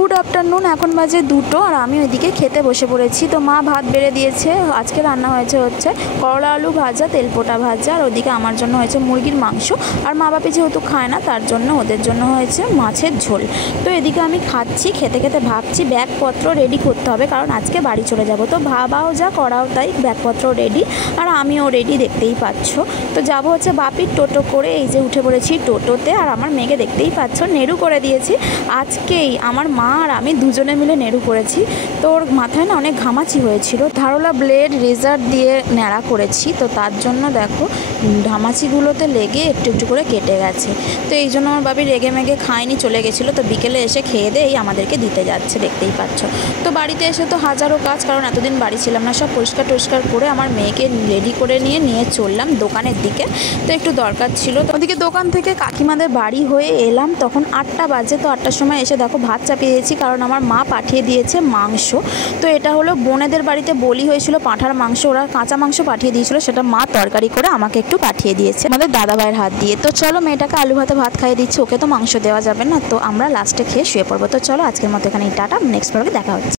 Good afternoon. এখন বাজে 2টো আর আমি ওইদিকে খেতে বসে পড়েছি। তো মা ভাত বেড়ে দিয়েছে। আজকে রান্না হচ্ছে করলা আলু ভাজা, তেলপোটা ভাজা, আর ওদিকে আমার জন্য হয়েছে মুরগির মাংস। আর মা বাপি যেহেতু খায় না তার জন্য ওদের জন্য হয়েছে মাছের ঝোল। তো এদিকে আমি খাচ্ছি, খেতে খেতে ভাবছি ব্যাগপত্র রেডি করতে হবে, কারণ আজকে বাড়ি চলে যাব। তো ভাবাও যা করাও তাই, ব্যাগপত্র রেডি আর আমিও রেডি, দেখতেই পাচ্ছ। তো যাব হচ্ছে বাপির টোটো করে। এই যে উঠে পড়েছি টোটোতে, আর আমার মেয়েকে দেখতেই পাচ্ছ নেড়ু করে দিয়েছি। আজকেই আমার মা আর আমি দুজনে মিলে নেড়ু করেছি। তো ওর মাথায় না অনেক ঘামাচি হয়েছিল, ধারোলা ব্লেড রেজার দিয়ে ন্যাড়া করেছি। তো তার জন্য দেখো ঘামাচিগুলোতে লেগে একটু একটু করে কেটে গেছে। তো এই জন্য আমার বাবি রেগে মেগে খায়নি, চলে গেছিলো। তো বিকেলে এসে খেয়ে দিয়ে আমাদেরকে দিতে যাচ্ছে, দেখতেই পাচ্ছ। তো বাড়িতে এসে তো হাজারো কাজ, কারণ এতদিন বাড়ি ছিলাম না। সব পরিষ্কার টরিষ্কার করে আমার মেয়েকে রেডি করে নিয়ে চললাম দোকানের দিকে। তো একটু দরকার ছিল। তো ওদিকে দোকান থেকে কাকিমাদের বাড়ি হয়ে এলাম, তখন 8টা বাজে। তো 8টার সময় এসে দেখো ভাত চাপিয়ে দিয়েছি, কারণ আমার মা পাঠিয়ে দিয়েছে মাংস। তো এটা হলো বোনেদের বাড়িতে বলি হয়েছিল পাঁঠার মাংস, ওরা কাঁচা মাংস পাঠিয়ে দিয়েছিল, সেটা মা তরকারি করে আমাকে একটু পাঠিয়ে দিয়েছে আমাদের দাদা ভাইয়ের হাত দিয়ে। তো চলো মেয়েটাকে আলু ভাতে ভাত খাইয়ে দিচ্ছি, ওকে তো মাংস দেওয়া যাবে না। তো আমরা লাস্টে খেয়ে শুয়ে পড়বো। তো চলো আজকের মতো এখানে টাটা, নেক্সট ব্লগে দেখা হচ্ছে।